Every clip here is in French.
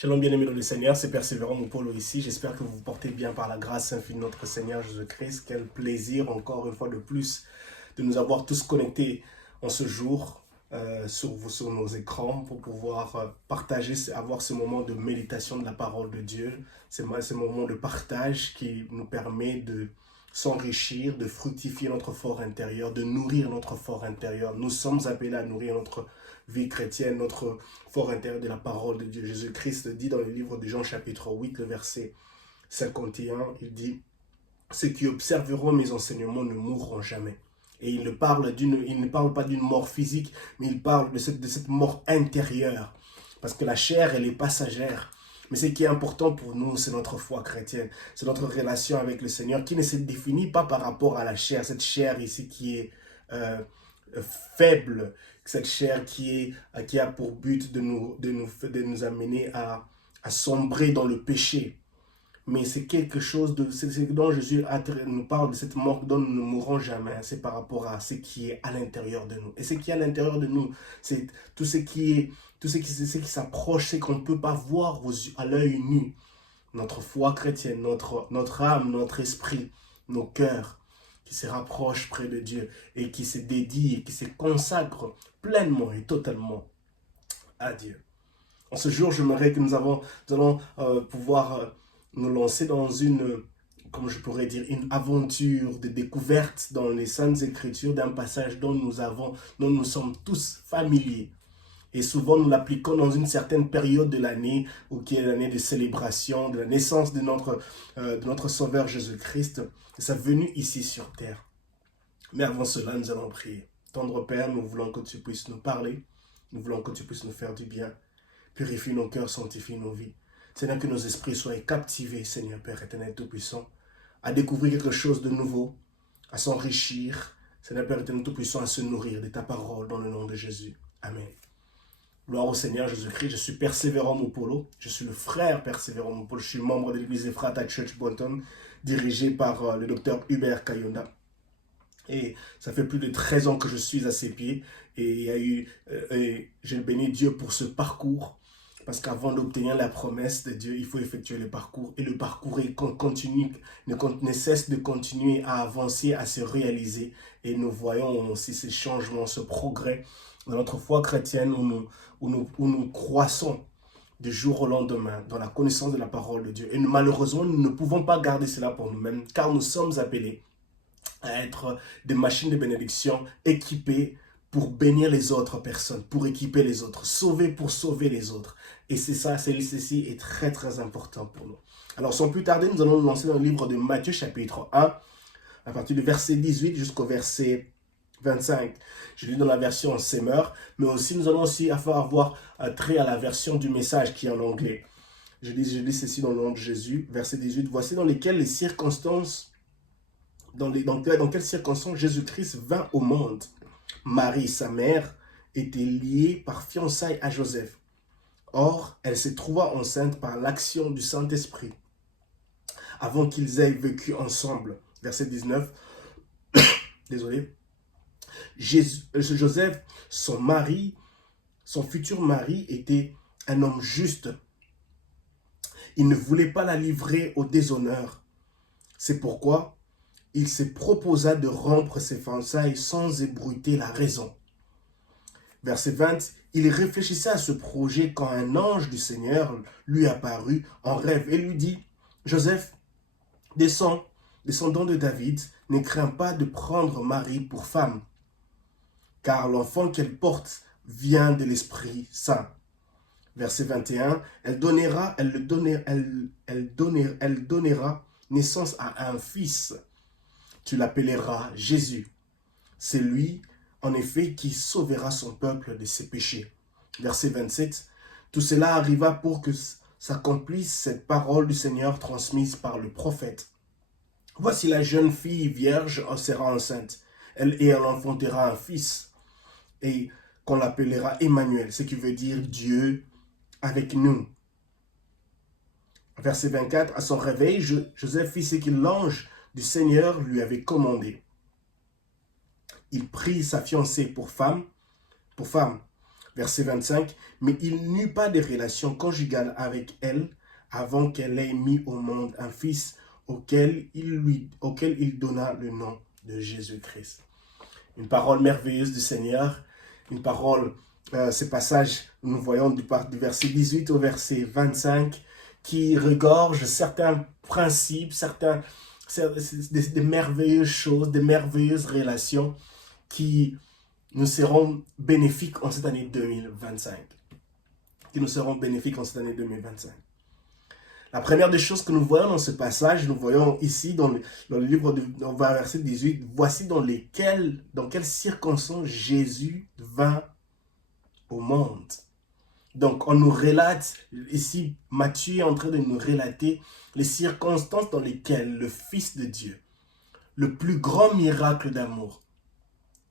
Shalom bien-aimés dans le Seigneur, c'est Persévérant Moupolo ici. J'espère que vous vous portez bien par la grâce infinie de notre Seigneur Jésus-Christ. Quel plaisir encore une fois de plus de nous avoir tous connectés en ce jour sur nos écrans pour pouvoir partager, avoir ce moment de méditation de la parole de Dieu. C'est ce moment de partage qui nous permet de s'enrichir, de fructifier notre fort intérieur, de nourrir notre fort intérieur. Nous sommes appelés à nourrir notre vie chrétienne, notre fort intérieur de la parole de Dieu. Jésus-Christ dit dans le livre de Jean chapitre 8, le verset 51, il dit « Ceux qui observeront mes enseignements ne mourront jamais ». Et il ne parle pas d'une mort physique, mais il parle de cette mort intérieure. Parce que la chair, elle est passagère. Mais ce qui est important pour nous, c'est notre foi chrétienne. C'est notre relation avec le Seigneur qui ne se définit pas par rapport à la chair. Cette chair ici qui est faible, cette chair qui a pour but de nous amener à sombrer dans le péché. Mais c'est quelque chose c'est dont Jésus nous parle de cette mort dont nous ne mourrons jamais. C'est par rapport à ce qui est à l'intérieur de nous. Et ce qui est à l'intérieur de nous, c'est tout ce qui s'approche, ce qu'on ne peut pas voir à l'œil nu. Notre foi chrétienne, notre âme, notre esprit, nos cœurs, qui se rapprochent près de Dieu et qui se dédient et qui se consacrent pleinement et totalement à Dieu. En ce jour, j'aimerais que nous allons pouvoir nous lancer dans comme je pourrais dire, une aventure de découverte dans les Saintes Écritures d'un passage dont nous sommes tous familiers. Et souvent, nous l'appliquons dans une certaine période de l'année, ou qui est l'année de célébration, de la naissance de notre Sauveur Jésus-Christ, de sa venue ici sur terre. Mais avant cela, nous allons prier. Tendre Père, nous voulons que tu puisses nous parler, nous voulons que tu puisses nous faire du bien. Purifie nos cœurs, sanctifie nos vies. Seigneur, que nos esprits soient captivés, Seigneur Père éternel Tout-Puissant, à découvrir quelque chose de nouveau, à s'enrichir, Seigneur Père éternel Tout-Puissant, à se nourrir de ta parole dans le nom de Jésus. Amen. Gloire au Seigneur Jésus-Christ, je suis Persévérant Moupolo, je suis le frère Persévérant Moupolo, je suis membre de l'église Ephrata Church Bolton, dirigé par le docteur Hubert Kayonda. Et ça fait plus de 13 ans que je suis à ses pieds et j'ai béni Dieu pour ce parcours. Parce qu'avant d'obtenir la promesse de Dieu, il faut effectuer le parcours. Et le parcours ne cesse de continuer à avancer, à se réaliser. Et nous voyons aussi ces changements, ce progrès dans notre foi chrétienne où nous croissons du jour au lendemain dans la connaissance de la parole de Dieu. Et malheureusement, nous ne pouvons pas garder cela pour nous-mêmes, car nous sommes appelés à être des machines de bénédiction équipées pour bénir les autres personnes, pour équiper les autres, sauver pour sauver les autres. Et ceci est très très important pour nous. Alors sans plus tarder, nous allons nous lancer dans le livre de Matthieu chapitre 1, à partir du verset 18 jusqu'au verset 25. Je lis dans la version Semeur, mais aussi nous allons aussi avoir trait à la version du message qui est en anglais. Je lis ceci dans le nom de Jésus, verset 18. Voici dans quelles circonstances Jésus-Christ vint au monde. Marie, sa mère, était liée par fiançailles à Joseph. Or, elle se trouva enceinte par l'action du Saint-Esprit, avant qu'ils aient vécu ensemble. Verset 19. Désolé. Joseph, son futur mari, était un homme juste. Il ne voulait pas la livrer au déshonneur. C'est pourquoi il se proposa de rompre ses fiançailles sans ébruiter la raison. Verset 20, il réfléchissait à ce projet quand un ange du Seigneur lui apparut en rêve et lui dit, « Joseph, descendant de David, ne crains pas de prendre Marie pour femme, car l'enfant qu'elle porte vient de l'Esprit Saint. » Verset 21, elle donnera naissance à un fils. Tu l'appelleras Jésus. C'est lui, en effet, qui sauvera son peuple de ses péchés. Verset 27. Tout cela arriva pour que s'accomplisse cette parole du Seigneur transmise par le prophète. Voici la jeune fille vierge sera enceinte. Elle enfantera un fils. Et qu'on l'appellera Emmanuel, ce qui veut dire Dieu avec nous. Verset 24. À son réveil, Joseph fit ce que l'ange du Seigneur lui avait commandé. Il prit sa fiancée pour femme. Verset 25, « Mais il n'eut pas de relation conjugale avec elle avant qu'elle ait mis au monde un fils auquel il donna le nom de Jésus-Christ. » Une parole merveilleuse du Seigneur, une parole, ce passage, nous voyons du verset 18 au verset 25, qui regorge certains principes, des merveilleuses choses, des merveilleuses relations qui nous seront bénéfiques en cette année 2025. La première des choses que nous voyons dans ce passage, nous voyons ici dans le livre de verset 18, voici dans quelles circonstances Jésus vint au monde. Donc on nous relate, ici Matthieu est en train de nous relater les circonstances dans lesquelles le Fils de Dieu, le plus grand miracle d'amour,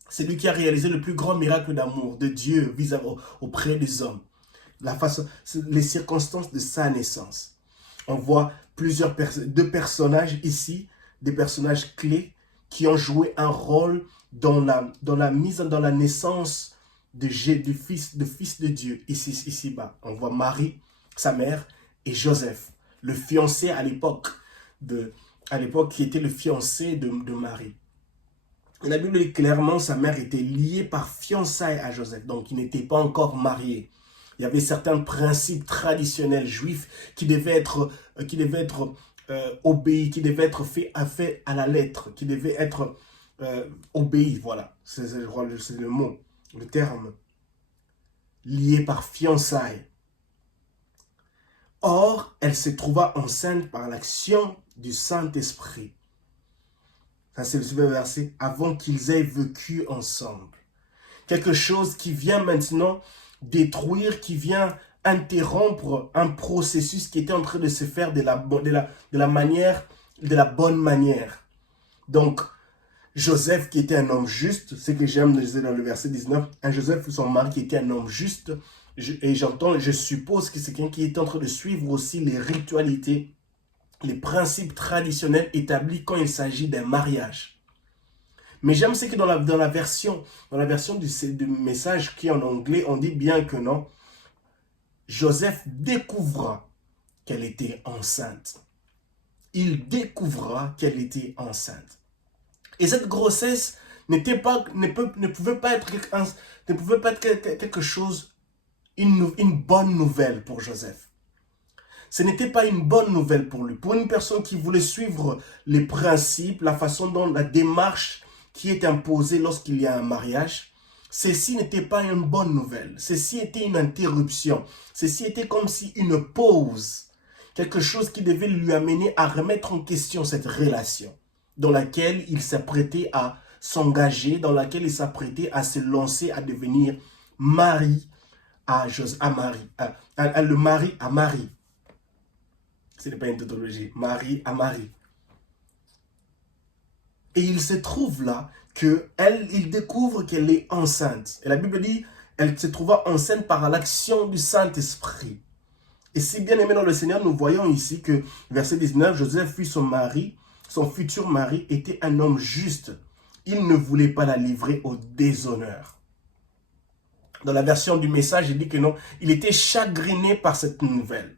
c'est lui qui a réalisé le plus grand miracle d'amour de Dieu auprès des hommes. Les circonstances de sa naissance. On voit deux personnages ici, des personnages clés qui ont joué un rôle dans la naissance du fils de Dieu ici-bas. On voit Marie, sa mère, et Joseph, le fiancé à l'époque qui était le fiancé de Marie. Et la Bible dit clairement, sa mère était liée par fiançailles à Joseph, donc il n'était pas encore marié. Il y avait certains principes traditionnels juifs qui devaient être obéis, qui devaient être faits à la lettre, qui devaient être obéis, voilà, c'est le mot, le terme, lié par fiançailles. Or, elle se trouva enceinte par l'action du Saint-Esprit. Ça, c'est le verset, avant qu'ils aient vécu ensemble. Quelque chose qui vient maintenant détruire, qui vient interrompre un processus qui était en train de se faire de la bonne manière. Donc, Joseph qui était un homme juste, ce que j'aime dans le verset 19, un Joseph, son mari qui était un homme juste, je suppose que c'est quelqu'un qui est en train de suivre aussi les ritualités, les principes traditionnels établis quand il s'agit d'un mariage. Mais j'aime ce que dans la version du message qui est en anglais, on dit bien que non. Joseph découvra qu'elle était enceinte. Il découvra qu'elle était enceinte. Et cette grossesse ne pouvait pas être quelque chose, une bonne nouvelle pour Joseph. Ce n'était pas une bonne nouvelle pour lui. Pour une personne qui voulait suivre les principes, la façon dont la démarche qui est imposée lorsqu'il y a un mariage, ceci n'était pas une bonne nouvelle. Ceci était une interruption. Ceci était comme si une pause. Quelque chose qui devait lui amener à remettre en question cette relation dans laquelle il s'apprêtait à s'engager, dans laquelle il s'apprêtait à se lancer, à devenir mari le mari à Marie. Ce n'est pas une tautologie, Marie à Marie. Et il se trouve là qu'il découvre qu'elle est enceinte. Et la Bible dit, elle se trouva enceinte par l'action du Saint-Esprit. Et si bien aimé dans le Seigneur, nous voyons ici que, verset 19, Joseph fut son futur mari était un homme juste. Il ne voulait pas la livrer au déshonneur. Dans la version du message, il dit que non, il était chagriné par cette nouvelle.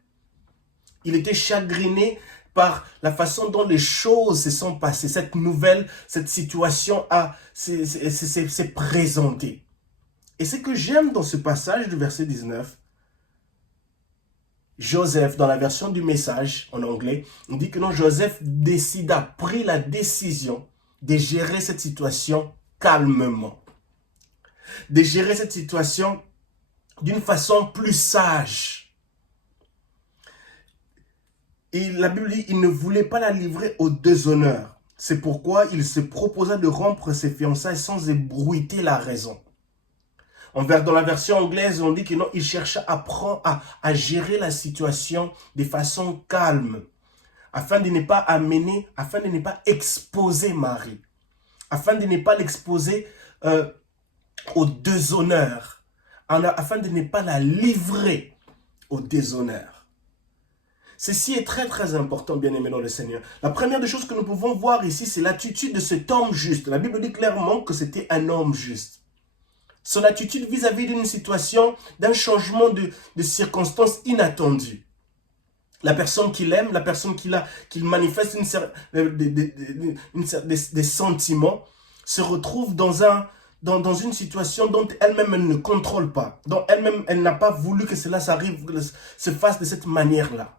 Il était chagriné par la façon dont les choses se sont passées. Cette nouvelle, cette situation s'est présentée. Et ce que j'aime dans ce passage du verset 19, Joseph, dans la version du message en anglais, on dit que non, Joseph prit la décision de gérer cette situation calmement. De gérer cette situation d'une façon plus sage. Et la Bible dit, il ne voulait pas la livrer au déshonneur. C'est pourquoi il se proposa de rompre ses fiançailles sans ébruiter la raison. Dans la version anglaise, on dit que non, il chercha à gérer la situation de façon calme, afin de ne pas exposer Marie, afin de ne pas l'exposer au déshonneur, afin de ne pas la livrer au déshonneur. Ceci est très très important, bien aimé dans le Seigneur. La première des choses que nous pouvons voir ici, c'est l'attitude de cet homme juste. La Bible dit clairement que c'était un homme juste. Son attitude vis-à-vis d'une situation, d'un changement de circonstances inattendues. La personne qu'il aime, la personne qu'il manifeste des sentiments, se retrouve dans une situation dont elle-même elle ne contrôle pas, dont elle-même elle n'a pas voulu que cela se fasse de cette manière-là.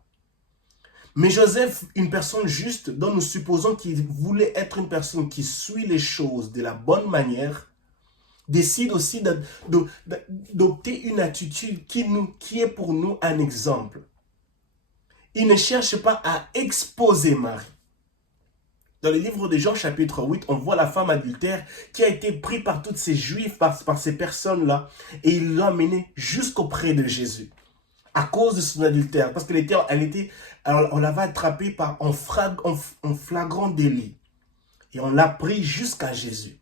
Mais Joseph, une personne juste, dont nous supposons qu'il voulait être une personne qui suit les choses de la bonne manière, décide aussi d'opter une attitude qui est pour nous un exemple. Il ne cherche pas à exposer Marie. Dans le livre de Jean chapitre 8, on voit la femme adultère qui a été prise par toutes ces juifs, par ces personnes-là, et il l'a amenée jusqu'auprès de Jésus. À cause de son adultère, parce on l'avait attrapée en flagrant délit. Et on l'a pris jusqu'à Jésus.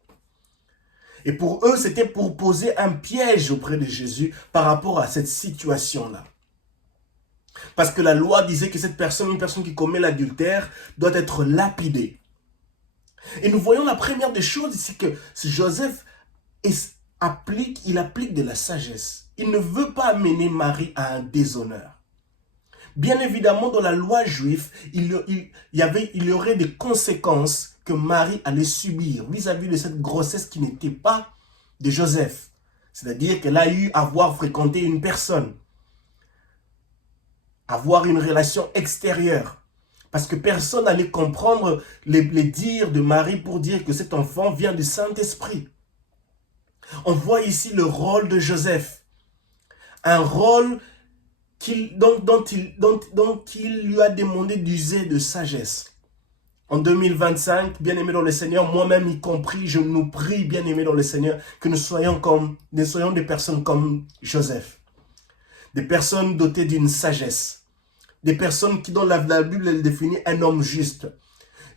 Et pour eux, c'était pour poser un piège auprès de Jésus par rapport à cette situation-là. Parce que la loi disait que une personne qui commet l'adultère, doit être lapidée. Et nous voyons la première des choses ici que Joseph applique de la sagesse. Il ne veut pas amener Marie à un déshonneur. Bien évidemment, dans la loi juive, il y aurait des conséquences que Marie allait subir vis-à-vis de cette grossesse qui n'était pas de Joseph. C'est-à-dire qu'elle a eu à avoir fréquenté une personne, avoir une relation extérieure. Parce que personne n'allait comprendre les dires de Marie pour dire que cet enfant vient du Saint-Esprit. On voit ici le rôle de Joseph. Un rôle dont il lui a demandé d'user de sagesse. En 2025, bien-aimés dans le Seigneur, moi-même y compris, je nous prie, bien-aimés dans le Seigneur, que nous soyons des personnes comme Joseph. Des personnes dotées d'une sagesse. Des personnes dont la Bible elle définit un homme juste.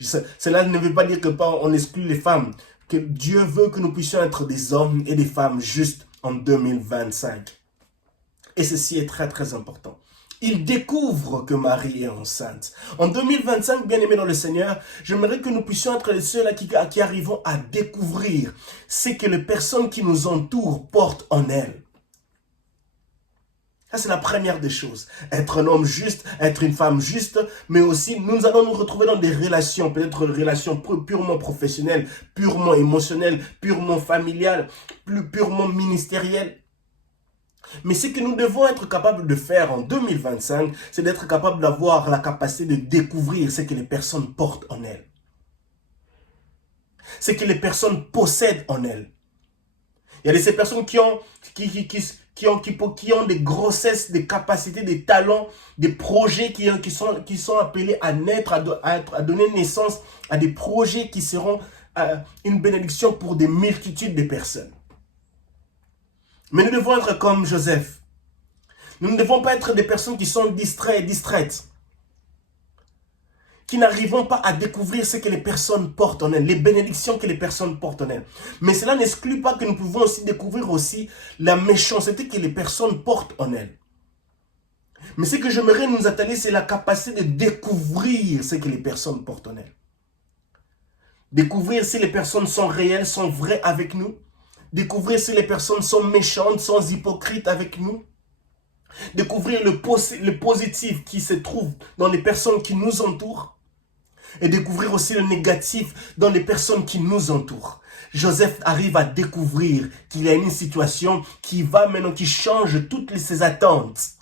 Cela ne veut pas dire qu'on exclut les femmes. Que Dieu veut que nous puissions être des hommes et des femmes justes en 2025. Et ceci est très très important. Il découvre que Marie est enceinte. En 2025, bien-aimés dans le Seigneur, j'aimerais que nous puissions être ceux-là qui arrivons à découvrir ce que les personnes qui nous entourent portent en elles. Ça, c'est la première des choses. Être un homme juste, être une femme juste, mais aussi nous allons nous retrouver dans des relations, peut-être des relations purement professionnelles, purement émotionnelles, purement familiales, purement ministérielles. Mais ce que nous devons être capables de faire en 2025, c'est d'être capable d'avoir la capacité de découvrir ce que les personnes portent en elles. Ce que les personnes possèdent en elles. Il y a de ces personnes qui ont des grossesses, des capacités, des talents, des projets qui sont appelés à naître, à donner naissance à des projets qui seront une bénédiction pour des multitudes de personnes. Mais nous devons être comme Joseph. Nous ne devons pas être des personnes qui sont distraites, qui n'arrivent pas à découvrir ce que les personnes portent en elles, les bénédictions que les personnes portent en elles. Mais cela n'exclut pas que nous pouvons aussi découvrir aussi la méchanceté que les personnes portent en elles. Mais ce que j'aimerais nous atteler, c'est la capacité de découvrir ce que les personnes portent en elles. Découvrir si les personnes sont réelles, sont vraies avec nous. Découvrir si les personnes sont méchantes, sont hypocrites avec nous. Découvrir le positif qui se trouve dans les personnes qui nous entourent. Et découvrir aussi le négatif dans les personnes qui nous entourent. Joseph arrive à découvrir qu'il y a une situation qui change toutes ses attentes.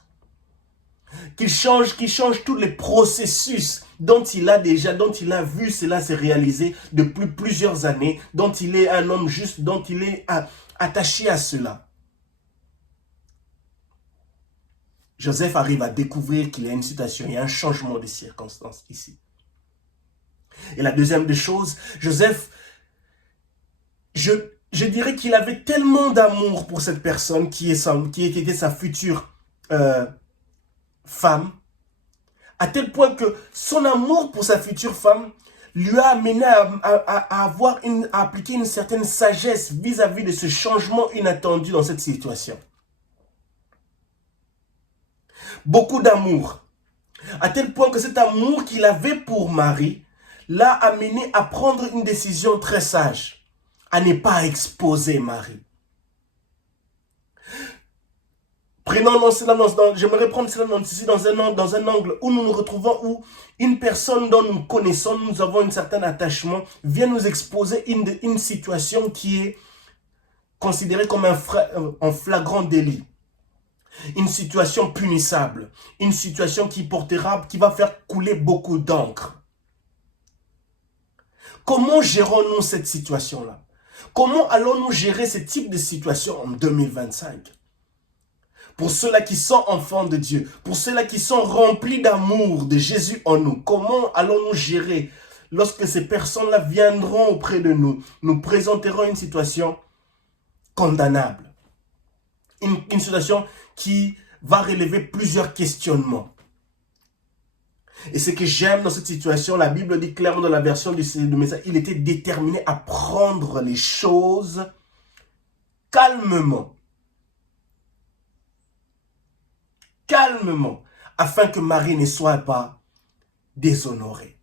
Qu'il change tous les processus dont il a vu cela se réaliser depuis plusieurs années, dont il est un homme juste, dont il est attaché à cela. Joseph arrive à découvrir qu'il y a une situation, il y a un changement de circonstances ici. Et la deuxième des choses, Joseph, je dirais qu'il avait tellement d'amour pour cette personne qui était sa future femme, à tel point que son amour pour sa future femme lui a amené à appliquer une certaine sagesse vis-à-vis de ce changement inattendu dans cette situation. Beaucoup d'amour, à tel point que cet amour qu'il avait pour Marie l'a amené à prendre une décision très sage, à ne pas exposer Marie. J'aimerais prendre cela ici dans un angle où nous nous retrouvons, où une personne dont nous connaissons, nous avons un certain attachement, vient nous exposer une situation qui est considérée comme un flagrant délit. Une situation punissable, une situation qui va faire couler beaucoup d'encre. Comment gérons-nous cette situation-là? Comment allons-nous gérer ce type de situation en 2025? Pour ceux-là qui sont enfants de Dieu, pour ceux-là qui sont remplis d'amour de Jésus en nous, comment allons-nous gérer lorsque ces personnes-là viendront auprès de nous, nous présenteront une situation condamnable, une situation qui va relever plusieurs questionnements. Et ce que j'aime dans cette situation, la Bible dit clairement dans la version du message, il était déterminé à prendre les choses calmement. Calmement, afin que Marie ne soit pas déshonorée.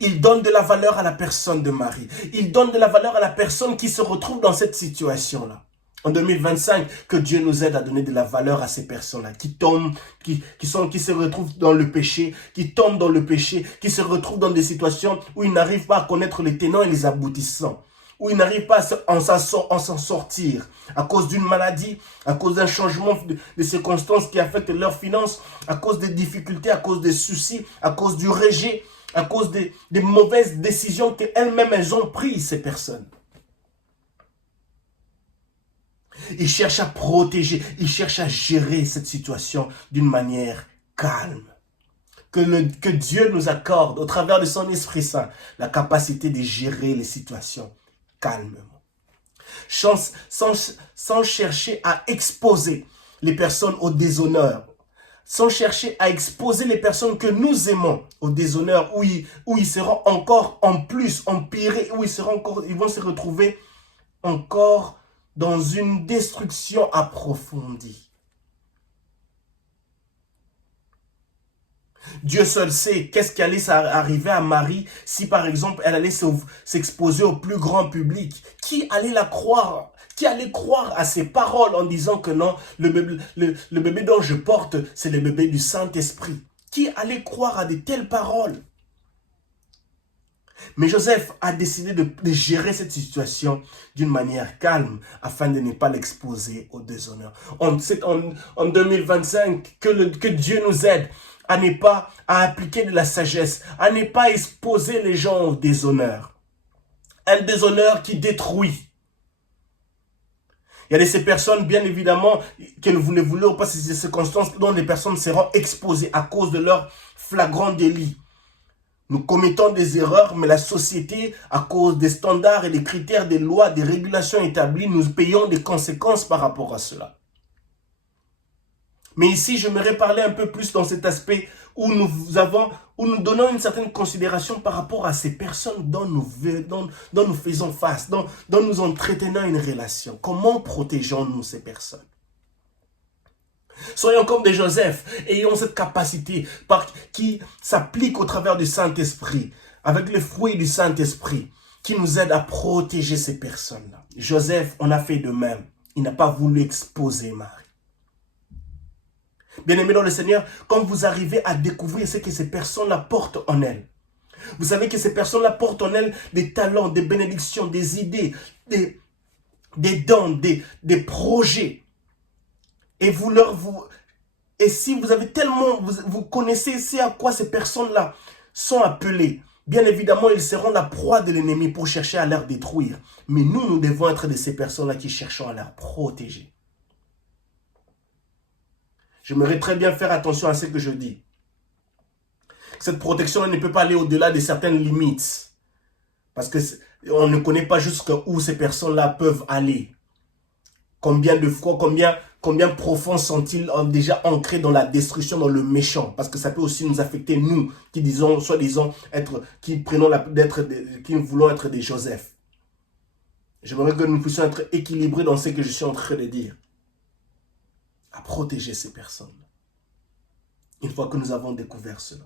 Il donne de la valeur à la personne de Marie. Il donne de la valeur à la personne qui se retrouve dans cette situation-là. En 2025, que Dieu nous aide à donner de la valeur à ces personnes-là qui tombent, qui se retrouvent dans le péché, qui tombent dans le péché, qui se retrouvent dans des situations où ils n'arrivent pas à connaître les tenants et les aboutissants, où ils n'arrivent pas à s'en sortir à cause d'une maladie, à cause d'un changement de circonstances qui affectent leurs finances, à cause des difficultés, à cause des soucis, à cause du rejet, à cause des mauvaises décisions qu'elles-mêmes elles ont prises, ces personnes. Ils cherchent à protéger, ils cherchent à gérer cette situation d'une manière calme. Que Dieu nous accorde, au travers de son Esprit Saint, la capacité de gérer les situations calmement. Sans chercher à exposer les personnes au déshonneur. Sans chercher à exposer les personnes que nous aimons au déshonneur, où ils seront encore en plus empirés, où ils vont se retrouver encore dans une destruction approfondie. Dieu seul sait qu'est-ce qui allait arriver à Marie si par exemple elle allait s'exposer au plus grand public. Qui allait la croire? Qui allait croire à ses paroles en disant que non, le bébé dont je porte, c'est le bébé du Saint-Esprit? Qui allait croire à de telles paroles? Mais Joseph a décidé de gérer cette situation d'une manière calme afin de ne pas l'exposer au déshonneur. En 2025, que Dieu nous aide à appliquer de la sagesse, à ne pas exposer les gens au déshonneur. Un déshonneur qui détruit. Il y a de ces personnes, bien évidemment, que vous ne voulez pas, ces circonstances dont les personnes seront exposées à cause de leur flagrant délit. Nous commettons des erreurs, mais la société, à cause des standards et des critères, des lois, des régulations établies, nous payons des conséquences par rapport à cela. Mais ici, j'aimerais parler un peu plus dans cet aspect où nous donnons une certaine considération par rapport à ces personnes dont nous faisons face, dont nous entretenons une relation. Comment protégeons-nous ces personnes? Soyons comme des Joseph, ayons cette capacité qui s'applique au travers du Saint-Esprit, avec le fruit du Saint-Esprit, qui nous aide à protéger ces personnes-là. Joseph, on a fait de même. Il n'a pas voulu exposer Marie. Bien-aimés dans le Seigneur, quand vous arrivez à découvrir ce que ces personnes-là portent en elles, vous savez que ces personnes-là portent en elles des talents, des bénédictions, des idées, des dons, des projets. Et si vous avez tellement, vous connaissez ce à quoi ces personnes-là sont appelées, bien évidemment, ils seront la proie de l'ennemi pour chercher à les détruire. Mais nous devons être de ces personnes-là qui cherchons à les protéger. J'aimerais très bien faire attention à ce que je dis. Cette protection ne peut pas aller au-delà de certaines limites. Parce qu'on ne connaît pas jusqu'où ces personnes-là peuvent aller. Combien de fois, combien profond sont-ils déjà ancrés dans la destruction, dans le méchant? Parce que ça peut aussi nous affecter, nous, qui disons, soi-disant, qui voulons être des Joseph. J'aimerais que nous puissions être équilibrés dans ce que je suis en train de dire. À protéger ces personnes. Une fois que nous avons découvert cela.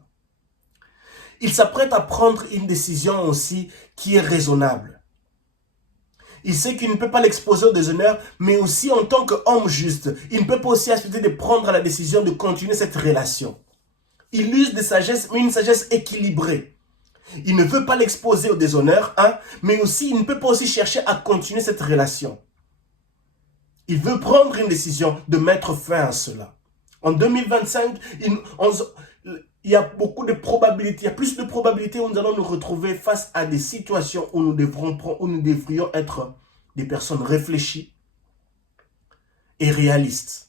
Il s'apprête à prendre une décision aussi qui est raisonnable. Il sait qu'il ne peut pas l'exposer au déshonneur, mais aussi en tant qu'homme juste, il ne peut pas aussi accepter de prendre la décision de continuer cette relation. Il use de sagesse, mais une sagesse équilibrée. Il ne veut pas l'exposer au déshonneur, mais aussi il ne peut pas aussi chercher à continuer cette relation. Il veut prendre une décision de mettre fin à cela. En 2025, il y a beaucoup de probabilités, il y a plus de probabilités où nous allons nous retrouver face à des situations où nous devrions être des personnes réfléchies et réalistes.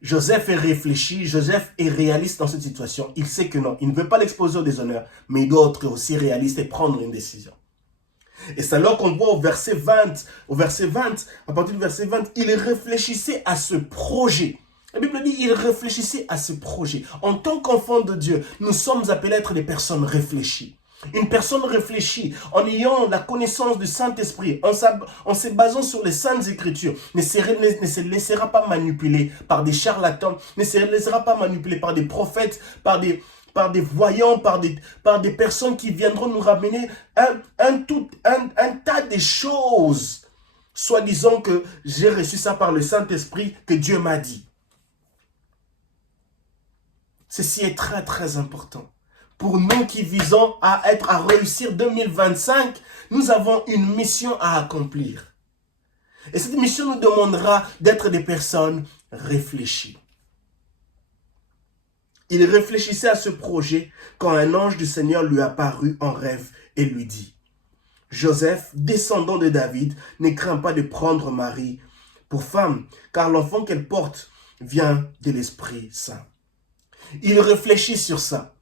Joseph est réfléchi, Joseph est réaliste dans cette situation. Il sait que non, il ne veut pas l'exposer au déshonneur, mais il doit être aussi réaliste et prendre une décision. Et c'est alors qu'on voit à partir du verset 20, il réfléchissait à ce projet. La Bible dit, il réfléchissait à ce projet. En tant qu'enfant de Dieu, nous sommes appelés à être des personnes réfléchies. Une personne réfléchie, en ayant la connaissance du Saint-Esprit, en se basant sur les Saintes Écritures, ne se laissera pas manipuler par des charlatans, ne se laissera pas manipuler par des prophètes, par des voyants, par des personnes qui viendront nous ramener un tas de choses, soi-disant que j'ai reçu ça par le Saint-Esprit, que Dieu m'a dit. Ceci est très très important. Pour nous qui visons à réussir 2025, nous avons une mission à accomplir. Et cette mission nous demandera d'être des personnes réfléchies. Il réfléchissait à ce projet quand un ange du Seigneur lui apparut en rêve et lui dit, « Joseph, descendant de David, ne crains pas de prendre Marie pour femme, car l'enfant qu'elle porte vient de l'Esprit Saint. » Il réfléchit sur ça.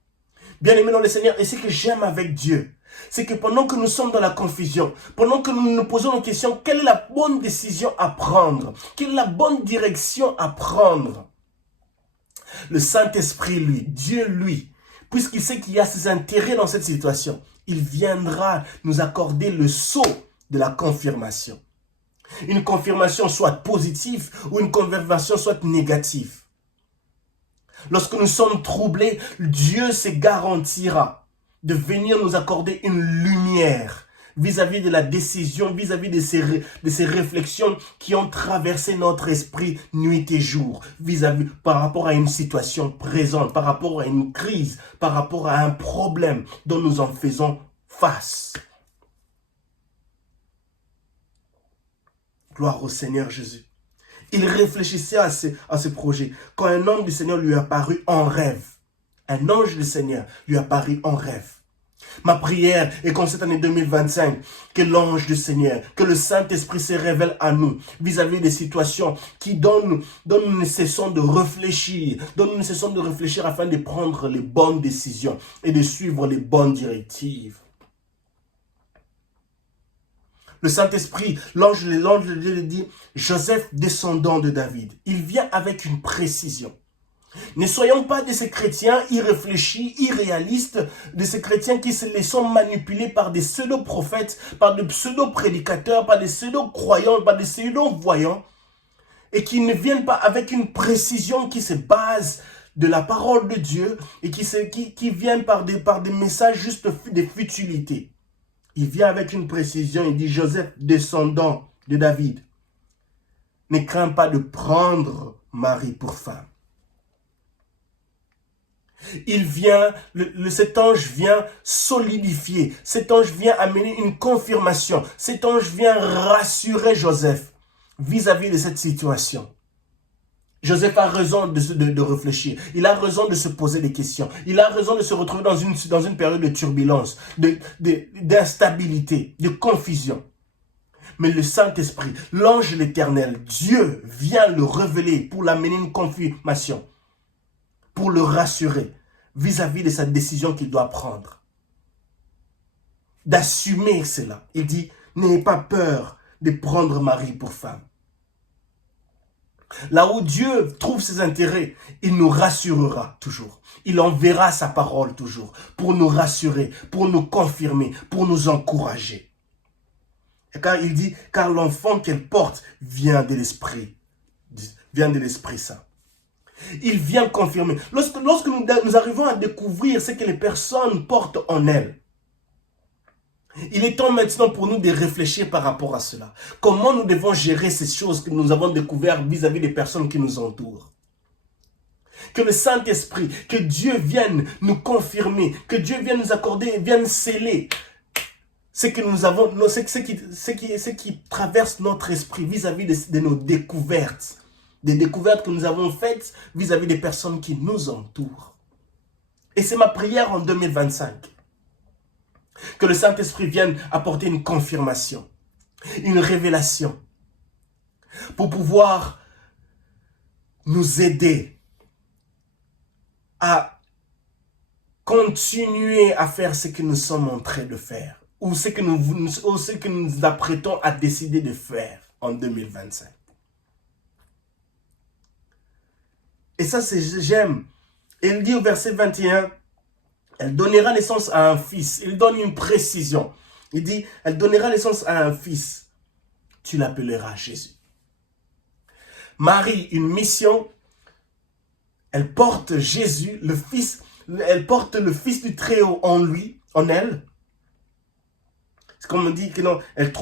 Bien-aimés dans le Seigneur, et ce que j'aime avec Dieu, c'est que pendant que nous sommes dans la confusion, pendant que nous nous posons la question, quelle est la bonne décision à prendre? Quelle est la bonne direction à prendre? Le Saint-Esprit, lui, Dieu, lui, puisqu'il sait qu'il y a ses intérêts dans cette situation, il viendra nous accorder le sceau de la confirmation. Une confirmation soit positive ou une confirmation soit négative. Lorsque nous sommes troublés, Dieu se garantira de venir nous accorder une lumière vis-à-vis de la décision, vis-à-vis de ces réflexions qui ont traversé notre esprit nuit et jour, par rapport à une situation présente, par rapport à une crise, par rapport à un problème dont nous en faisons face. Gloire au Seigneur Jésus. Il réfléchissait à ce projet quand un homme du Seigneur lui apparut en rêve. Un ange du Seigneur lui apparut en rêve. Ma prière est qu'en cette année 2025, que l'ange du Seigneur, que le Saint-Esprit se révèle à nous vis-à-vis des situations dont nous ne cessons de réfléchir, afin de prendre les bonnes décisions et de suivre les bonnes directives. Le Saint-Esprit, l'ange de Dieu lui dit, Joseph, descendant de David. Il vient avec une précision. Ne soyons pas de ces chrétiens irréfléchis, irréalistes, de ces chrétiens qui se laissent manipuler par des pseudo-prophètes, par des pseudo-prédicateurs, par des pseudo-croyants, par des pseudo-voyants, et qui ne viennent pas avec une précision qui se base de la parole de Dieu et qui viennent par des messages juste de futilité. Il vient avec une précision, il dit, Joseph, descendant de David, ne crains pas de prendre Marie pour femme. Cet ange vient solidifier, cet ange vient amener une confirmation, cet ange vient rassurer Joseph vis-à-vis de cette situation. Joseph a raison de réfléchir, il a raison de se poser des questions, il a raison de se retrouver dans une période de turbulence, d'instabilité, de confusion. Mais le Saint-Esprit, l'ange de l'Éternel, Dieu vient le révéler pour l'amener une confirmation, pour le rassurer vis-à-vis de sa décision qu'il doit prendre. D'assumer cela. Il dit, n'ayez pas peur de prendre Marie pour femme. Là où Dieu trouve ses intérêts, il nous rassurera toujours. Il enverra sa parole toujours pour nous rassurer, pour nous confirmer, pour nous encourager. Et car il dit, car l'enfant qu'elle porte vient de l'Esprit Saint. Il vient confirmer. Lorsque nous arrivons à découvrir ce que les personnes portent en elles, Il est temps maintenant pour nous de réfléchir par rapport à cela. Comment nous devons gérer ces choses que nous avons découvertes vis-à-vis des personnes qui nous entourent. Que le Saint-Esprit, que Dieu vienne nous confirmer, que Dieu vienne nous accorder, vienne sceller ce que nous avons, ce qui traverse notre esprit vis-à-vis de nos découvertes. Des découvertes que nous avons faites vis-à-vis des personnes qui nous entourent. Et c'est ma prière en 2025. Que le Saint-Esprit vienne apporter une confirmation, une révélation, pour pouvoir nous aider à continuer à faire ce que nous sommes en train de faire, ou ce que nous apprêtons à décider de faire en 2025. Et ça, j'aime. Il dit au verset 21, elle donnera naissance à un fils. Il donne une précision. Il dit, elle donnera naissance à un fils. Tu l'appelleras Jésus. Marie, une mission. Elle porte Jésus, le fils. Elle porte le fils du Très-Haut en lui, en elle. C'est comme on dit que non, elle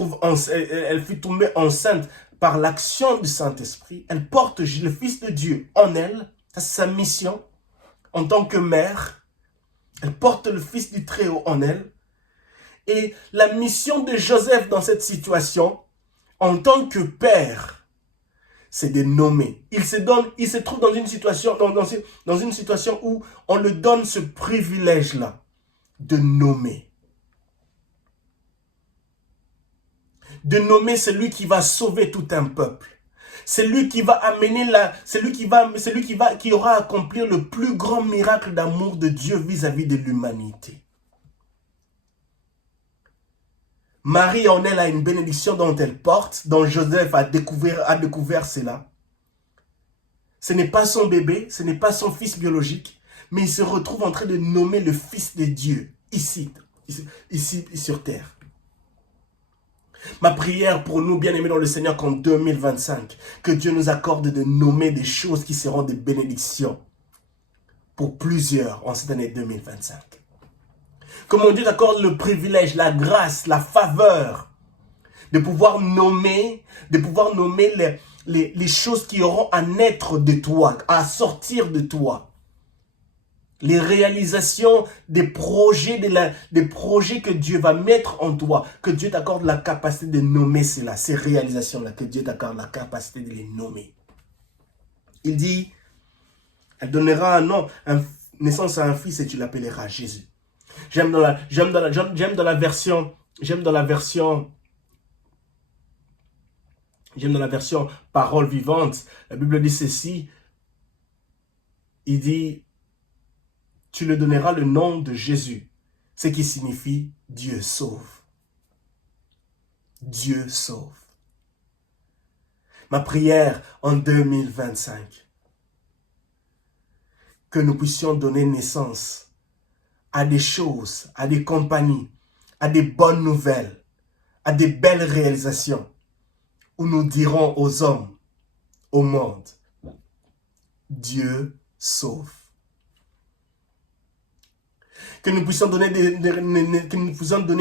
fut tombée enceinte par l'action du Saint-Esprit. Elle porte le Fils de Dieu en elle. Ça, c'est sa mission en tant que mère. Elle porte le Fils du Très-Haut en elle. Et la mission de Joseph dans cette situation, en tant que père, c'est de nommer. Il se trouve dans une situation où on lui donne ce privilège-là de nommer. De nommer celui qui va sauver tout un peuple. C'est lui qui va amener qui aura accompli le plus grand miracle d'amour de Dieu vis-à-vis de l'humanité. Marie en elle a une bénédiction dont elle porte, dont Joseph a découvert cela. Ce n'est pas son bébé, ce n'est pas son fils biologique, mais il se retrouve en train de nommer le Fils de Dieu, ici sur terre. Ma prière pour nous, bien-aimés dans le Seigneur, qu'en 2025, que Dieu nous accorde de nommer des choses qui seront des bénédictions pour plusieurs en cette année 2025. Que mon Dieu t'accorde le privilège, la grâce, la faveur de pouvoir nommer les choses qui auront à naître de toi, à sortir de toi. Les réalisations des projets que Dieu va mettre en toi, que Dieu t'accorde la capacité de nommer cela, ces réalisations-là, que Dieu t'accorde la capacité de les nommer. Il dit, elle donnera naissance à un fils et tu l'appelleras Jésus. J'aime dans la version parole vivante. La Bible dit ceci. Il dit, tu lui donneras le nom de Jésus, ce qui signifie Dieu sauve. Dieu sauve. Ma prière en 2025, que nous puissions donner naissance à des choses, à des compagnies, à des bonnes nouvelles, à des belles réalisations, où nous dirons aux hommes, au monde, Dieu sauve. Que nous puissions donner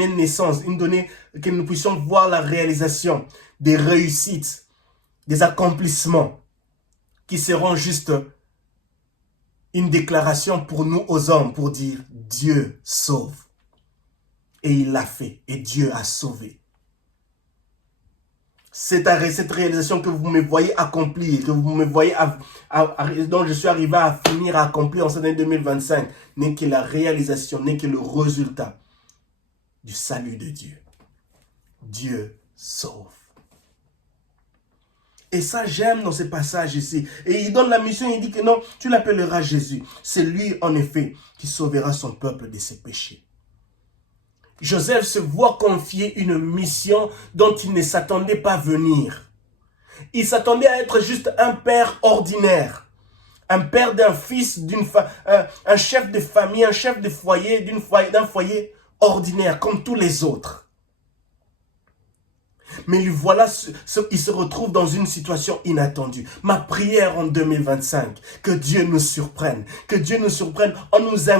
naissance, que nous puissions voir la réalisation des réussites, des accomplissements qui seront juste une déclaration pour nous aux hommes, pour dire Dieu sauve. Et il l'a fait, et Dieu a sauvé. Cette réalisation que vous me voyez accomplir, que vous me voyez dont je suis arrivé à finir à accomplir en cette année 2025, n'est que la réalisation, n'est que le résultat du salut de Dieu. Dieu sauve. Et ça, j'aime dans ce passage ici. Et il donne la mission, il dit que non, tu l'appelleras Jésus. C'est lui, en effet, qui sauvera son peuple de ses péchés. Joseph se voit confier une mission dont il ne s'attendait pas venir. Il s'attendait à être juste un père ordinaire. Un père d'un fils, un chef de famille, un chef de foyer, d'un foyer ordinaire, comme tous les autres. Mais voilà, il se retrouve dans une situation inattendue. Ma prière en 2025, que Dieu nous surprenne. Que Dieu nous surprenne en nous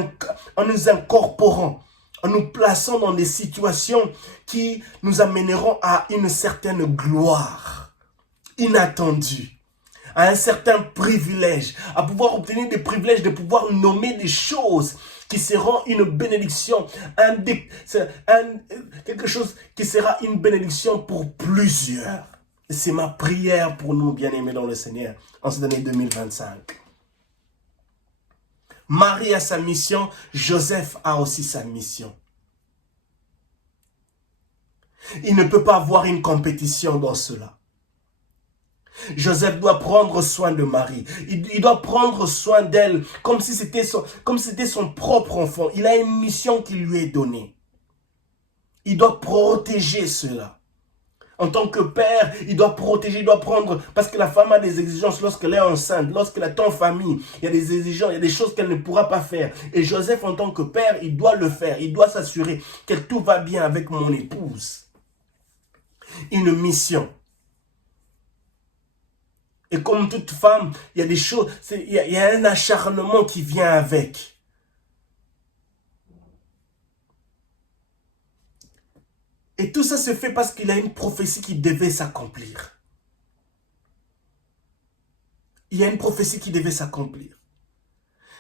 incorporant en nous plaçant dans des situations qui nous amèneront à une certaine gloire inattendue, à un certain privilège, à pouvoir obtenir des privilèges, de pouvoir nommer des choses qui seront une bénédiction, quelque chose qui sera une bénédiction pour plusieurs. C'est ma prière pour nous, bien-aimés dans le Seigneur, en cette année 2025. Marie a sa mission, Joseph a aussi sa mission. Il ne peut pas avoir une compétition dans cela. Joseph doit prendre soin de Marie. Il doit prendre soin d'elle comme si c'était son propre enfant. Il a une mission qui lui est donnée. Il doit protéger cela. En tant que père, il doit protéger, il doit prendre, parce que la femme a des exigences lorsqu'elle est enceinte, lorsqu'elle est en famille, il y a des exigences, il y a des choses qu'elle ne pourra pas faire. Et Joseph, en tant que père, il doit le faire, il doit s'assurer que tout va bien avec mon épouse. Une mission. Et comme toute femme, il y a des choses, il y a un acharnement qui vient avec. Et tout ça se fait parce qu'il a une prophétie qui devait s'accomplir. Il y a une prophétie qui devait s'accomplir.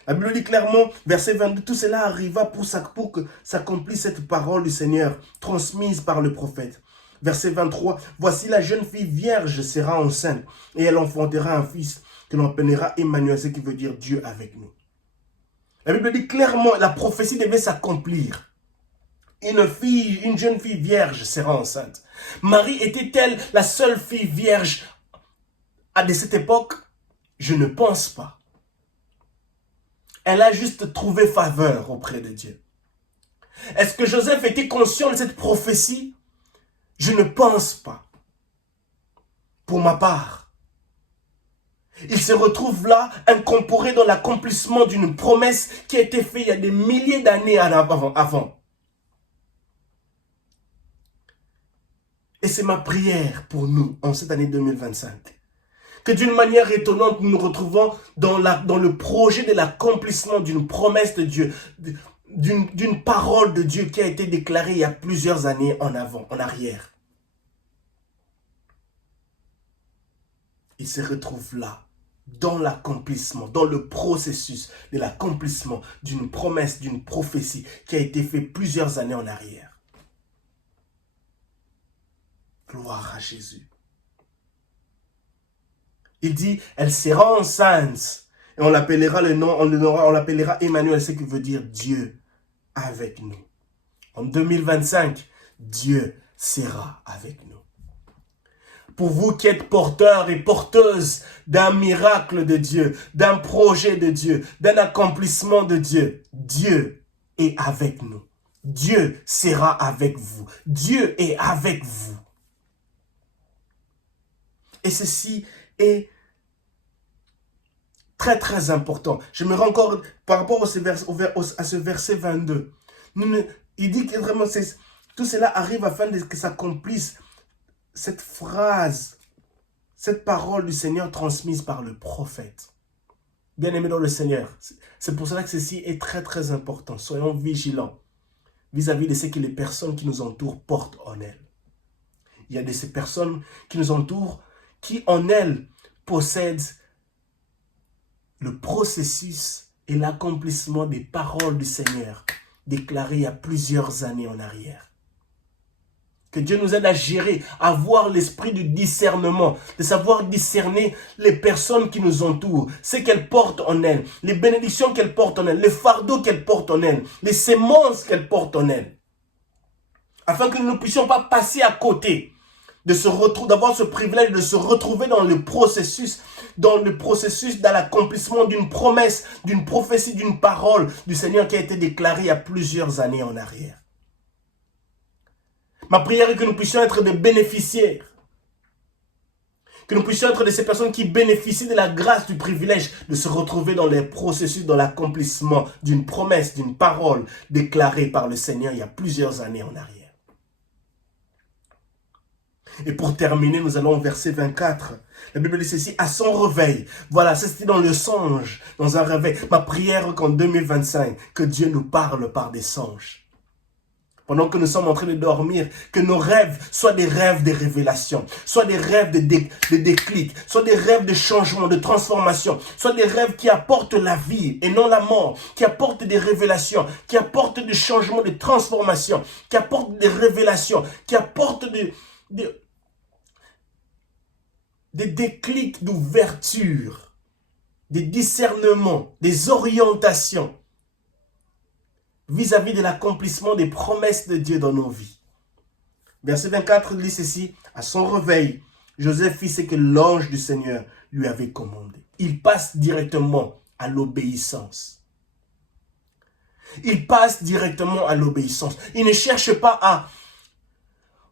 La Bible dit clairement, verset 22, tout cela arriva pour que s'accomplisse cette parole du Seigneur, transmise par le prophète. Verset 23, voici la jeune fille vierge sera enceinte, et elle enfantera un fils, que l'on appellera Emmanuel, ce qui veut dire Dieu avec nous. La Bible dit clairement, la prophétie devait s'accomplir. Une jeune fille vierge sera enceinte. Marie était-elle la seule fille vierge de cette époque? Je ne pense pas. Elle a juste trouvé faveur auprès de Dieu. Est-ce que Joseph était conscient de cette prophétie? Je ne pense pas. Pour ma part, il se retrouve là, incorporé dans l'accomplissement d'une promesse qui a été faite il y a des milliers d'années avant. Et c'est ma prière pour nous en cette année 2025. Que d'une manière étonnante, nous nous retrouvons dans le projet de l'accomplissement d'une promesse de Dieu, d'une parole de Dieu qui a été déclarée il y a plusieurs années en arrière. Il se retrouve là, dans l'accomplissement, dans le processus de l'accomplissement d'une promesse, d'une prophétie qui a été faite plusieurs années en arrière. Gloire à Jésus. Il dit, elle sera enceinte. Et on l'appellera on l'appellera Emmanuel, ce qui veut dire Dieu avec nous. En 2025, Dieu sera avec nous. Pour vous qui êtes porteurs et porteuses d'un miracle de Dieu, d'un projet de Dieu, d'un accomplissement de Dieu, Dieu est avec nous. Dieu sera avec vous. Dieu est avec vous. Et ceci est très très important. Je me rends encore par rapport à ce verset 22. Il dit que vraiment tout cela arrive afin que s'accomplisse cette phrase, cette parole du Seigneur transmise par le prophète. Bien-aimés dans le Seigneur, c'est pour cela que ceci est très très important. Soyons vigilants vis-à-vis de ce que les personnes qui nous entourent portent en elles. Il y a de ces personnes qui nous entourent qui en elles possèdent le processus et l'accomplissement des paroles du Seigneur déclarées il y a plusieurs années en arrière. Que Dieu nous aide à gérer, à avoir l'esprit du discernement, de savoir discerner les personnes qui nous entourent, ce qu'elles portent en elles, les bénédictions qu'elles portent en elles, les fardeaux qu'elles portent en elles, les semences qu'elles portent en elles. Afin que nous ne puissions pas passer à côté d'avoir ce privilège de se retrouver dans le processus, dans l'accomplissement d'une promesse, d'une prophétie, d'une parole du Seigneur qui a été déclarée il y a plusieurs années en arrière. Ma prière est que nous puissions être des bénéficiaires, que nous puissions être de ces personnes qui bénéficient de la grâce, du privilège de se retrouver dans les processus, dans l'accomplissement d'une promesse, d'une parole déclarée par le Seigneur il y a plusieurs années en arrière. Et pour terminer, nous allons au verset 24. La Bible dit ceci, à son réveil. Voilà, c'était dans le songe, dans un réveil. Ma prière qu'en 2025, que Dieu nous parle par des songes. pendant que nous sommes en train de dormir, que nos rêves soient des rêves de révélation, soient des rêves de déclic, soient des rêves de changement, de transformation, soient des rêves qui apportent la vie et non la mort, qui apportent des révélations, qui apportent des changements, des transformations, qui apportent des révélations, qui apportent des déclics d'ouverture, des discernements, des orientations vis-à-vis de l'accomplissement des promesses de Dieu dans nos vies. Verset 24 dit ceci, à son réveil, Joseph fit ce que l'ange du Seigneur lui avait commandé. Il passe directement à l'obéissance. Il passe directement à l'obéissance. Il ne cherche pas à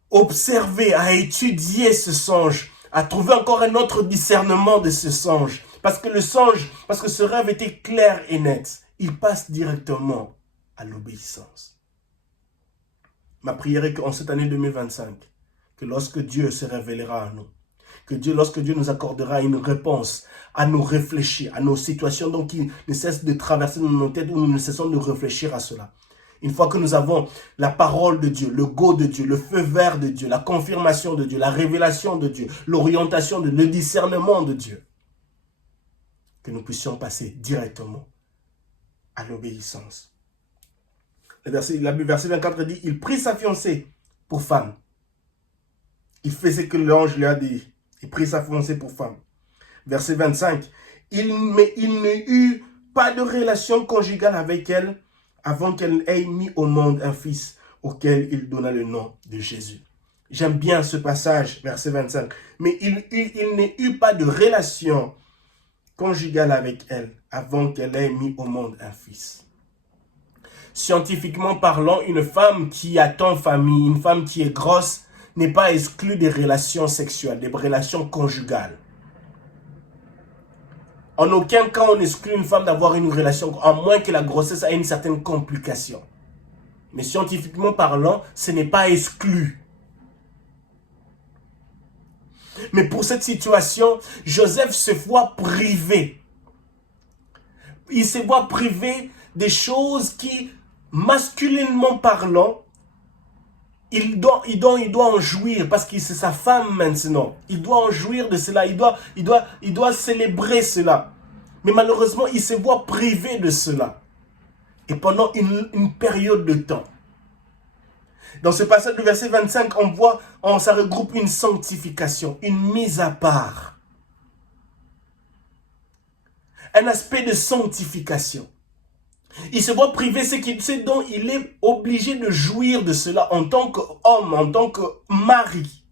observer, à étudier ce songe, à trouver encore un autre discernement de ce songe. Parce que ce rêve était clair et net. Il passe directement à l'obéissance. Ma prière est qu'en cette année 2025, que lorsque Dieu se révélera à nous, lorsque Dieu nous accordera une réponse à nous réfléchir, à nos situations donc qui ne cessent de traverser dans nos têtes, où nous ne cessons de réfléchir à cela. Une fois que nous avons la parole de Dieu, le go de Dieu, le feu vert de Dieu, la confirmation de Dieu, la révélation de Dieu, l'orientation de Dieu, le discernement de Dieu, que nous puissions passer directement à l'obéissance. Le verset 24 dit, il prit sa fiancée pour femme. Il fait ce que l'ange lui a dit. Il prit sa fiancée pour femme. Verset 25, mais il n'eut pas de relation conjugale avec elle avant qu'elle ait mis au monde un fils auquel il donna le nom de Jésus. J'aime bien ce passage, verset 25. Mais il n'eut pas de relation conjugale avec elle avant qu'elle ait mis au monde un fils. Scientifiquement parlant, une femme qui attend famille, une femme qui est grosse, n'est pas exclue des relations sexuelles, des relations conjugales. En aucun cas, on exclut une femme d'avoir une relation, à moins que la grossesse ait une certaine complication. Mais scientifiquement parlant, ce n'est pas exclu. Mais pour cette situation, Joseph se voit privé. Il se voit privé des choses qui, masculinement parlant, il doit en jouir parce que c'est sa femme maintenant. Il doit en jouir de cela. Il doit célébrer cela. Mais malheureusement, il se voit privé de cela. Et pendant une période de temps. Dans ce passage du verset 25, ça regroupe une sanctification, une mise à part. Un aspect de sanctification. Il se voit privé, c'est dont il est obligé de jouir de cela en tant qu'homme, en tant que mari.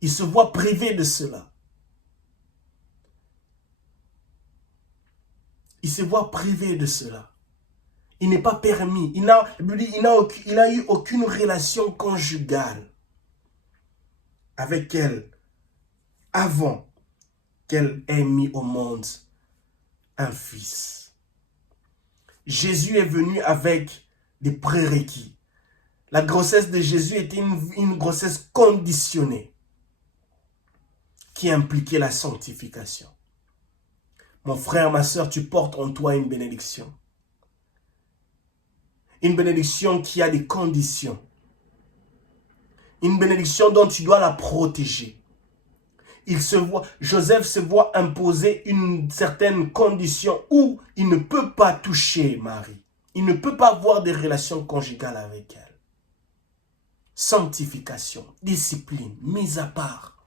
Il se voit privé de cela. Il se voit privé de cela. Il n'est pas permis. Il n'a eu aucune relation conjugale avec elle avant qu'elle ait mis au monde un fils. Jésus est venu avec des prérequis. La grossesse de Jésus était une grossesse conditionnée qui impliquait la sanctification. Mon frère, ma soeur, tu portes en toi une bénédiction. Une bénédiction qui a des conditions. Une bénédiction dont tu dois la protéger. Joseph se voit imposer une certaine condition où il ne peut pas toucher Marie. Il ne peut pas avoir des relations conjugales avec elle. Sanctification, discipline, mise à part.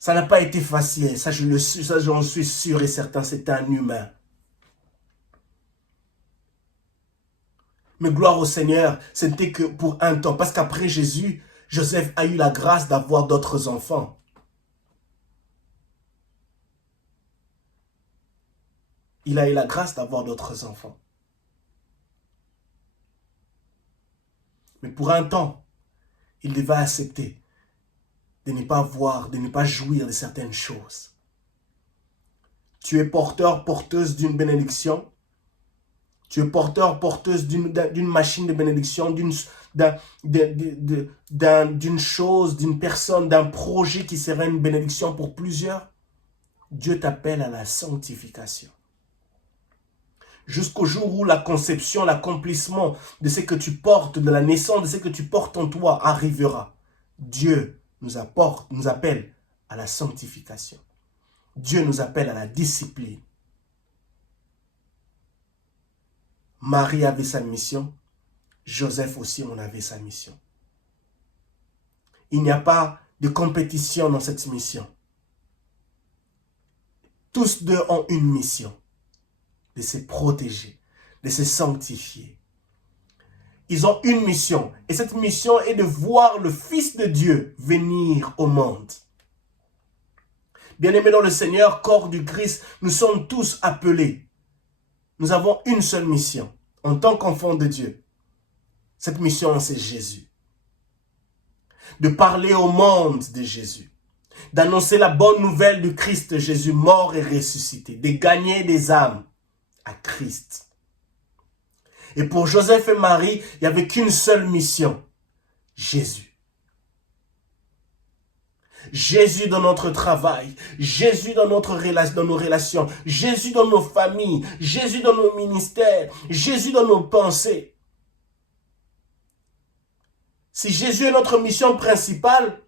Ça n'a pas été facile, ça j'en suis sûr et certain, c'est un humain. Mais gloire au Seigneur, ce n'était que pour un temps, parce qu'après Jésus, Joseph a eu la grâce d'avoir d'autres enfants. Il a eu la grâce d'avoir d'autres enfants. Mais pour un temps, il devait accepter de ne pas voir, de ne pas jouir de certaines choses. Tu es porteur, porteuse d'une bénédiction. Tu es porteur, porteuse d'une machine de bénédiction, d'une chose, d'une personne, d'un projet qui serait une bénédiction pour plusieurs. Dieu t'appelle à la sanctification. jusqu'au jour où la conception, l'accomplissement de ce que tu portes, de la naissance de ce que tu portes en toi arrivera. Dieu nous appelle à la sanctification. Dieu nous appelle à la discipline. Marie avait sa mission, Joseph aussi en avait sa mission. Il n'y a pas de compétition dans cette mission. Tous deux ont une mission, de se protéger, de se sanctifier. Ils ont une mission, et cette mission est de voir le Fils de Dieu venir au monde. Bien-aimés dans le Seigneur, corps du Christ, nous sommes tous appelés. Nous avons une seule mission, en tant qu'enfants de Dieu. Cette mission, c'est Jésus. De parler au monde de Jésus. D'annoncer la bonne nouvelle du Christ Jésus mort et ressuscité. De gagner des âmes à Christ. Et pour Joseph et Marie, il n'y avait qu'une seule mission. Jésus. Jésus dans notre travail, Jésus dans nos relations, Jésus dans nos familles, Jésus dans nos ministères, Jésus dans nos pensées. Si Jésus est notre mission principale,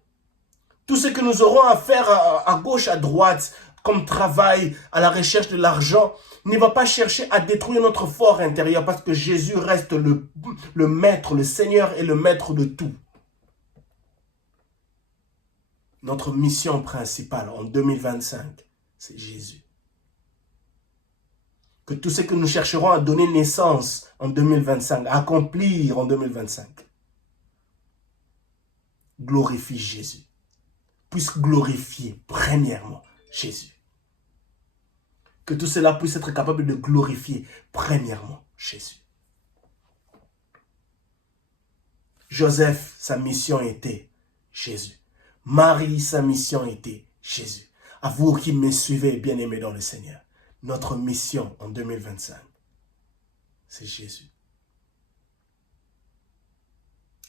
tout ce que nous aurons à faire à gauche, à droite, comme travail, à la recherche de l'argent, ne va pas chercher à détruire notre fort intérieur parce que Jésus reste le maître, le Seigneur est le maître de tout. Notre mission principale en 2025, c'est Jésus. Que tout ce que nous chercherons à donner naissance en 2025, à accomplir en 2025, glorifie Jésus. Puisse glorifier premièrement Jésus. Que tout cela puisse être capable de glorifier premièrement Jésus. Joseph, sa mission était Jésus. Marie, sa mission était Jésus. À vous qui me suivez, bien-aimés dans le Seigneur, notre mission en 2025, c'est Jésus.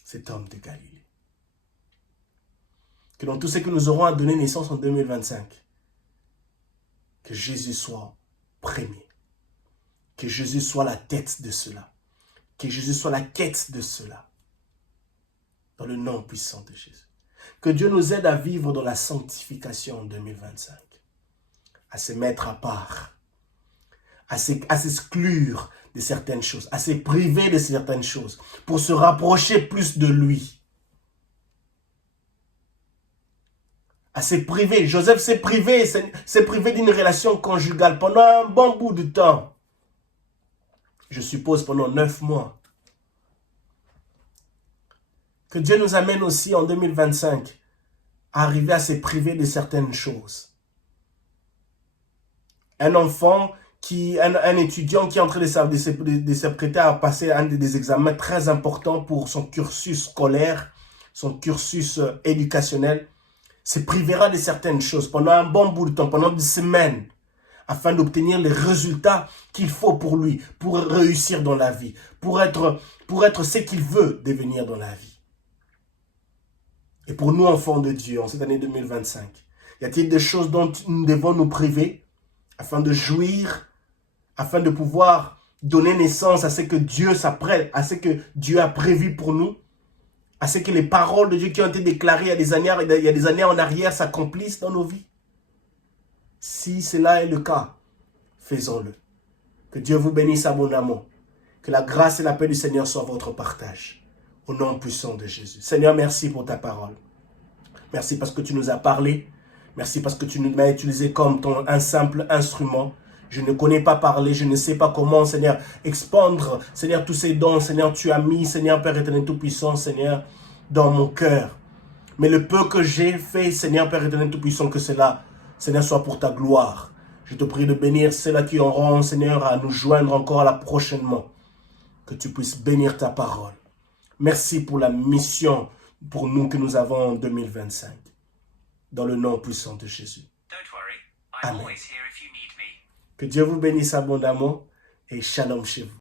Cet homme de Galilée. Que dans tout ce que nous aurons à donner naissance en 2025, que Jésus soit premier. Que Jésus soit la tête de cela. Que Jésus soit la quête de cela. Dans le nom puissant de Jésus. Que Dieu nous aide à vivre dans la sanctification en 2025. À se mettre à part. À s'exclure de certaines choses. À se priver de certaines choses. Pour se rapprocher plus de lui. À se priver. Joseph s'est privé d'une relation conjugale pendant un bon bout de temps. Je suppose pendant 9 mois. Que Dieu nous amène aussi en 2025 à arriver à se priver de certaines choses. Un enfant, un étudiant qui est en train de s'apprêter à passer un des examens très importants pour son cursus scolaire, son cursus éducationnel, se privera de certaines choses pendant un bon bout de temps, pendant des semaines, afin d'obtenir les résultats qu'il faut pour lui, pour réussir dans la vie, pour être ce qu'il veut devenir dans la vie. Et pour nous, enfants de Dieu, en cette année 2025, y a-t-il des choses dont nous devons nous priver afin de jouir, afin de pouvoir donner naissance à ce que Dieu s'apprête, à ce que Dieu a prévu pour nous, à ce que les paroles de Dieu qui ont été déclarées il y a des années en arrière s'accomplissent dans nos vies? Si cela est le cas, faisons-le. Que Dieu vous bénisse abondamment. Que la grâce et la paix du Seigneur soient votre partage. Au nom puissant de Jésus. Seigneur, merci pour ta parole. Merci parce que tu nous as parlé. Merci parce que tu nous m'as utilisé comme un simple instrument. Je ne connais pas parler, je ne sais pas comment, Seigneur, expandre, Seigneur, tous ces dons, Seigneur, tu as mis, Seigneur, Père éternel tout-puissant, Seigneur, dans mon cœur. Mais le peu que j'ai fait, Seigneur, Père éternel tout-puissant, que cela, Seigneur, soit pour ta gloire. Je te prie de bénir ceux-là qui auront, Seigneur, à nous joindre encore là prochainement. Que tu puisses bénir ta parole. Merci pour la mission pour nous que nous avons en 2025. Dans le nom puissant de Jésus. Amen. Que Dieu vous bénisse abondamment et shalom chez vous.